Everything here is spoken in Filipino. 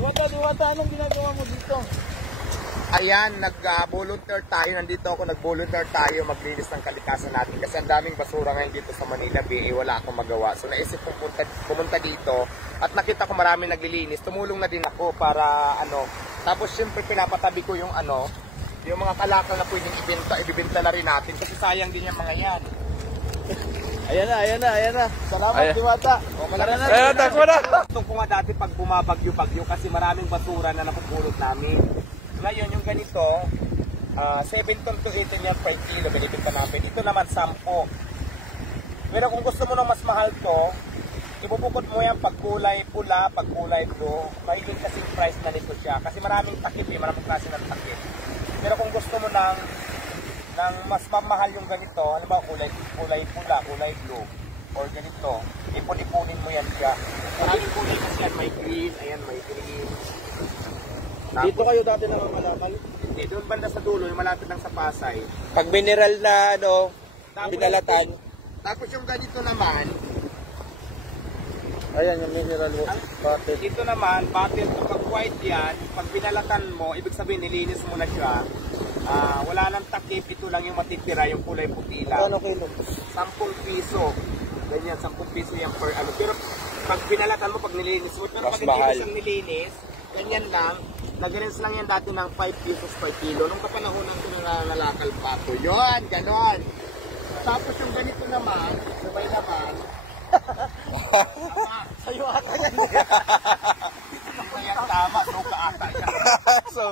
Diwata, anong ginagawa mo dito? Ayan, nag-volunteer tayo. Nandito ako, nag-volunteer tayo maglinis ng kalikasan natin. Kasi ang daming basura ngayon dito sa Manila Bay, wala akong magawa. So naisip kong pumunta dito at nakita ko marami naglilinis. Tumulong na din ako para Tapos syempre pinapatabi ko yung yung mga kalakal na pwedeng ibibenta na rin natin. Kasi sayang din yung mga yan. Ayan na. Salamat, Diwata. Ayan, takbo na. Itong ko nga dati pag bumabagyo-bagyo kasi maraming basura na napupulot namin. Ngayon, yung ganito, 7 ton to 8 ton yan per kilo, binibenta namin. Ito naman 10. Pero kung gusto mo ng mas mahal to, ibubukod mo yan pag kulay pula, pag kulay blue. Mahigit kasing price na nito siya. Kasi maraming takip maraming klase ng takip. Pero kung gusto mo ng mas mamahal yung ganito, halimbawa kulay pula, kulay blue, or ganito, ipon-ipunin mo yan siya. Maraming kulay kasi yan, may green, ayan, may green. Tapos, Dito kayo dati nangangalakal? hindi, doon banda sa dulo, yung malapit lang sa Pasay. Pag mineral na binalatan. Tapos yung ganito naman, Ayan yung mineral bottle. dito naman, bottle to pag white yan, pag binalatan mo, ibig sabihin nilinis mo na siya, wala nang takip, ito lang yung matitira, yung kulay puti lang. Ano kilo? 10 piso. Ganyan, 10 piso yan per Pero pag binalatan mo, pag nilinis mo, pero pag hindi mo nilinis, ganyan lang, nag-rinse lang yan dati ng 5 pesos per kilo. Nung kapanahonan ko nangangalakal pa ito. Yun, ganon. Tapos yung ganito naman, sabay naman, Sa'yo ata yan. tama, no ka ata yan. So,